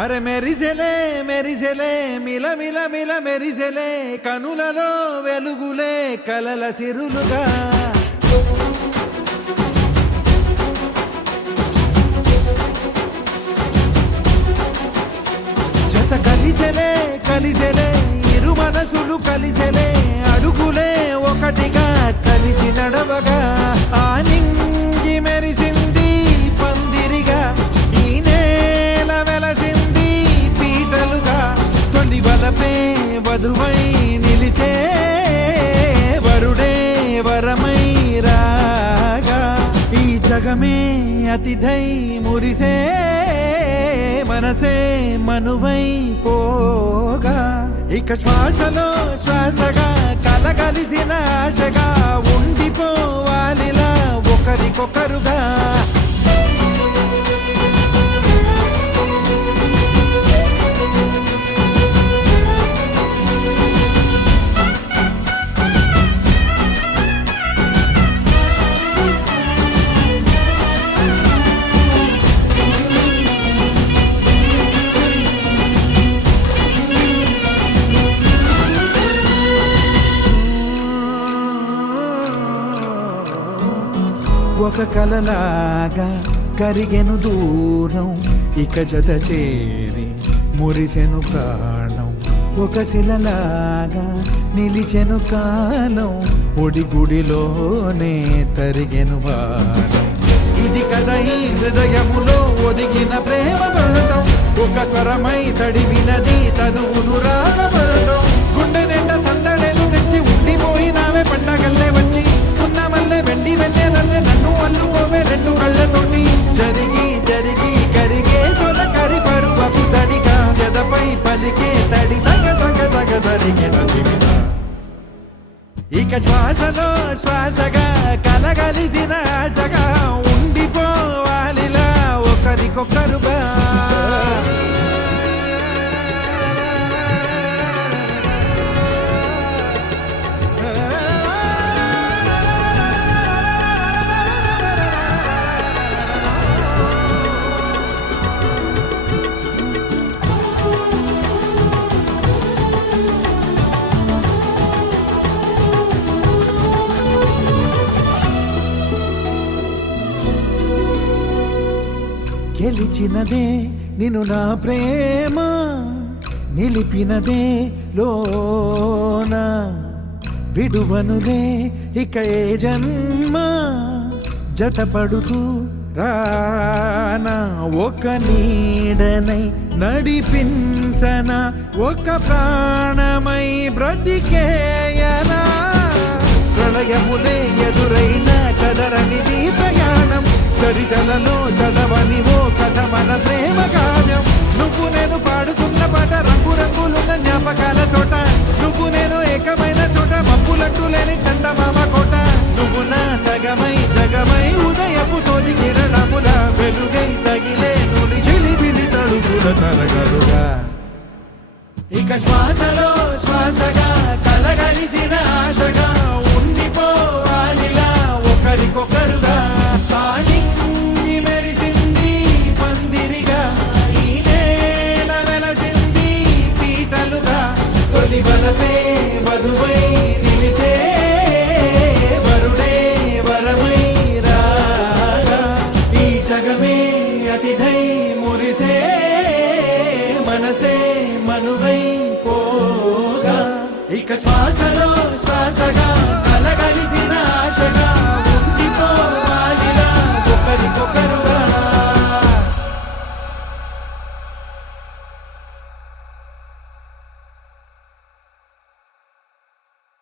అరే మెరిసెలే మెరిసెలే మిల మిల మిల మెరిసెలే కనులలో వెలుగులే కలల సిరులుగా జత కలిసెలే కలిసెలే ఇరు మనసులు కలిసెలే అడుగులే ఒకటిగా కలిసి నడవగా ఆ నింగి మెరిసింది పందిరిగా ఈ నేల వెలసింది పీటలుగా తొలి వలపే వధువై నిలిచే వరుడే వరమై రాగా ఈ జగమే అతిథై మురిసే మనసే మనువై పోగా ఇక శ్వాసలో శ్వాసగా కలగలిసిన ఆశగా ఉండిపోవాలిలా ఒకరికొకరుగా ఒక కలలాగా కరిగెను దూరం ఇక జత చేరి మురిసెను ప్రాణం ఒక శిలలాగా నిలిచెను కాలం ఒడిగుడిలోనే తరిగెను వారం ఇది కదా ఈ హృదయములో ఒదిగిన ప్రేమ పర్వతం ఒక స్వరమై తడివినది తనువును రాగపడటం గుండె నిండా సందడేలు తెచ్చి ఉండిపోయినావే పండగల్లే వచ్చి ఉన్నమల్లే వెండి వెన్నెలల్లే నన్ను అల్లుకోవే రెండు కళ్ళతోటి జరిగి జరిగి కరిగే తొలకరి పరువపు తడిగా జదపై పలికే తడి తగ తగ తగ తరిగిన దివిన ఇక శ్వాసలో శ్వాసగా కలగలిసిన ఆశగా ఉండిపోవాలిలా ఒకరికొకరుగా గెలిచినదే నిన్ను నా ప్రేమ నిలిపినదే లోన విడువనులే ఇక ఏ జన్మ జతపడుతూ రానా ఒక నీడనై నడిపించన ఒక ప్రాణమై బ్రతికేయనా ప్రళయములే ఎదురైన చదరనిది ప్రయాణం చరితలలో చదవని ఓ కథ మన ప్రేమ గానం నువ్వు నేను పాడుతున్న పాట రంగు రంగులున్న జ్ఞాపకాల తోట నువ్వు నేను ఏకమైన చోట మబ్బులట్టు లేని చందమామ కోట నువ్వు నా సగమై జగమై ఉదయపు తోని కిరణముల వెలుగై తగిలే నులి చిలిబిలి తడుపుల తరగలుగా ఇక శ్వాసలో శ్వాసగా కలగలిసిన